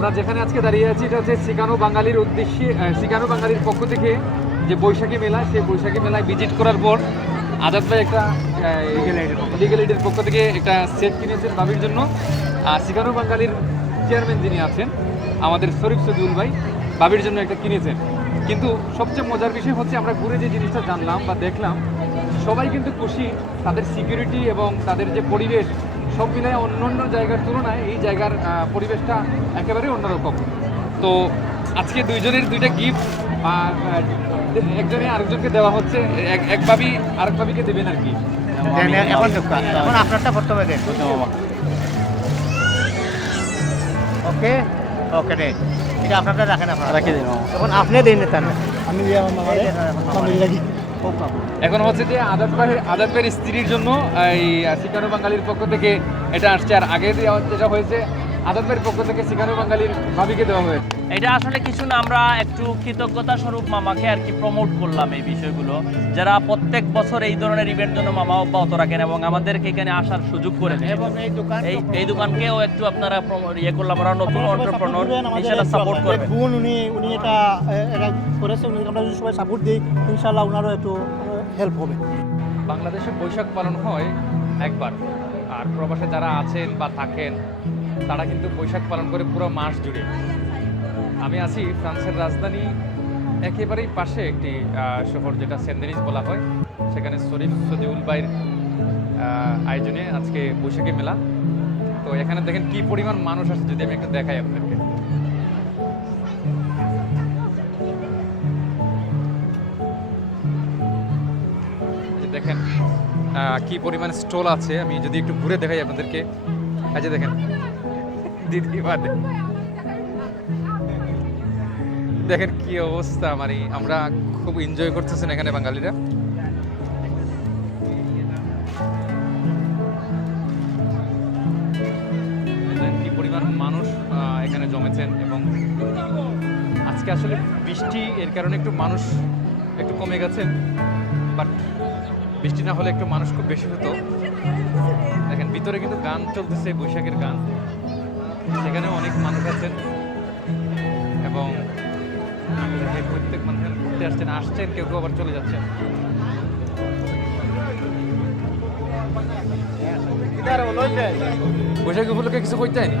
আমরা যেখানে আজকে দাঁড়িয়ে আছি এটা হচ্ছে সিকানো বাঙালির উদ্দেশ্যে, সিকানো বাঙালির পক্ষ থেকে যে বৈশাখী মেলা, সেই বৈশাখী মেলায় ভিজিট করার পর আজাদ ভাই একটা লিগেল এইডের পক্ষ থেকে একটা সেট কিনেছেন ভাবির জন্য। আর সিকানো বাঙালির চেয়ারম্যান যিনি আছেন আমাদের শরীফ সদিউল ভাই, ভাবির জন্য একটা কিনেছেন। কিন্তু সবচেয়ে মজার বিষয় হচ্ছে আমরা ঘুরে যে জিনিসটা জানলাম বা দেখলাম, সবাই কিন্তু খুশি, তাদের সিকিউরিটি এবং তাদের যে পরিবেশ সব মিলায় অন্য অন্য জায়গার তুলনায় এই জায়গার পরিবেশটা একেবারে অন্যরকম। তো আজকে দুইজনের দুইটা গিফট একজনে আরেকজনকে দেওয়া হচ্ছে, এক ভাবি আরেক ভাবিকে দেবেন আর কি। এখন আপনারটা করতে হবে। ওকে ওকে রে, এটা আপনারটা রাখেন, আপনারা রাখে দিন। এখন আপনি দিন তার আমি এখন হচ্ছে যে আজাদ ভাইয়ের স্ত্রীর জন্য এই সিকানো বাঙালির পক্ষ থেকে এটা আসছে। আর আগে যেটা হয়েছে আজাদ ভাইয়ের পক্ষ থেকে সিকানো বাঙালির ভাবিকে দেওয়া হয়েছে। এটা আসলে কিছু না, আমরা একটু কৃতজ্ঞতা স্বরূপ মামাকে আর কি প্রমোট করলাম এই বিষয়গুলো, যারা প্রত্যেক বছর এই ধরনের ইভেন্ট জন্য মামা অব্যাহত রাখেন এবং আমাদেরকে এখানে আসার সুযোগ করে দেন। এবং এই দোকানকেও একটু আপনারা ইয়ে করলাম, আমরা নতুন এন্টারপ্রেনার ইনশাআল্লাহ সাপোর্ট করবেন। উনি এটা করেছে, উনি আমরা যদি সবাই সাপোর্ট দিই ইনশাআল্লাহ ওনারও একটু হেল্প হবে। বাংলাদেশে বৈশাখ পালন হয় একবার, আর প্রবাসে যারা আছেন বা থাকেন তারা কিন্তু বৈশাখ পালন করে পুরো মাস জুড়ে। আমি আছি ফ্রান্সের রাজধানী একেবারেই পাশে একটি শহর যেটা সেন্ট-ডেনিস বলা হয়, সেখানে শরীফ সদিউল ভাইয়ের আয়োজনে আজকে বৈশাখী মেলা। তো এখানে দেখেন কি পরিমাণ মানুষ আসে, যদি আমি একটু দেখাই আপনাদেরকে। দেখেন কি পরিমাণ স্টল আছে, আমি যদি একটু ঘুরে দেখাই আপনাদেরকে। আচ্ছা দেখেন দিদি বাদে দেখেন কি অবস্থা, মানে আমরা খুব এনজয় করতেছেন এখানে বাঙালিরা। কি পরিমাণ মানুষ এখানে জমেছেন। এবং আজকে আসলে বৃষ্টি, এর কারণে একটু মানুষ একটু কমে গেছেন, বাট বৃষ্টি না হলে একটু মানুষ খুব বেশি হতো। দেখেন ভিতরে কিন্তু গান চলতেছে, বৈশাখের গান, সেখানেও অনেক মানুষ আছেন এবং প্রত্যেক মানুষ ঘুরতে আসছেন, কেউ কেউ আবার চলে যাচ্ছেন। বৈশাখী উপলক্ষে কিছু করতে হয়নি।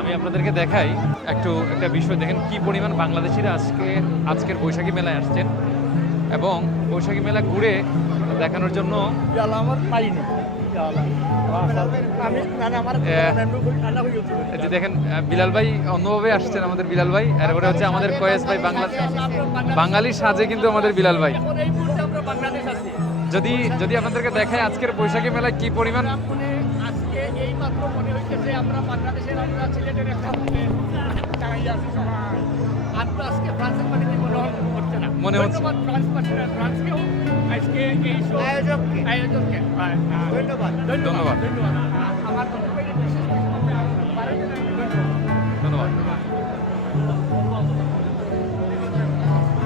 আমি আপনাদেরকে দেখাই একটা বিষয়। দেখেন কি পরিমাণ বাংলাদেশিরা আজকের বৈশাখী মেলায় আসছেন এবং বৈশাখী মেলা ঘুরে দেখানোর জন্য। দেখেন বিলাল ভাই অন্যভাবে আসছেন, আমাদের বিলাল ভাই, এরপরে হচ্ছে আমাদের কয়েস ভাই, বাঙালি সাজে কিন্তু আমাদের বিলাল ভাই। যদি আপনাদেরকে দেখায় আজকের বৈশাখী মেলায় কি পরিমাণ মনে হচ্ছে। ধন্যবাদ।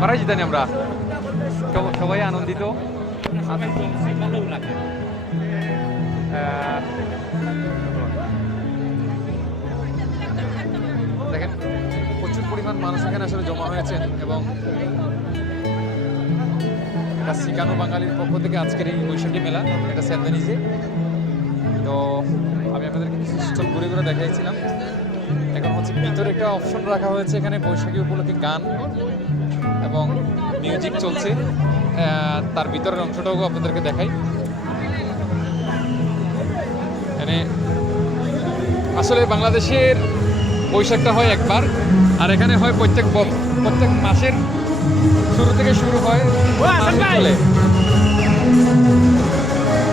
বাড়াই জিতানি আমরা সবাই আনন্দিত। দেখেন প্রচুর পরিমাণ মানুষ এখানে আসলে জমা হয়েছেন এবং সিকানো বাঙালির পক্ষ থেকে আজকের এই বৈশাখী মেলা, এটা সেন্ট-ডেনিসে। তো আমি আপনাদেরকে কিছু স্টল ঘুরে ঘুরে দেখাইছিলাম। এখন হচ্ছে ভিতরে একটা অপশন রাখা হয়েছে, এখানে বৈশাখী উপলক্ষে গান এবং মিউজিক চলছে। তার ভিতরের অংশটাও আপনাদেরকে দেখাই। এখানে আসলে বাংলাদেশের বৈশাখটা হয় একবার, আর এখানে হয় প্রত্যেক মাসের শুরু থেকে শুরু হয় চলে।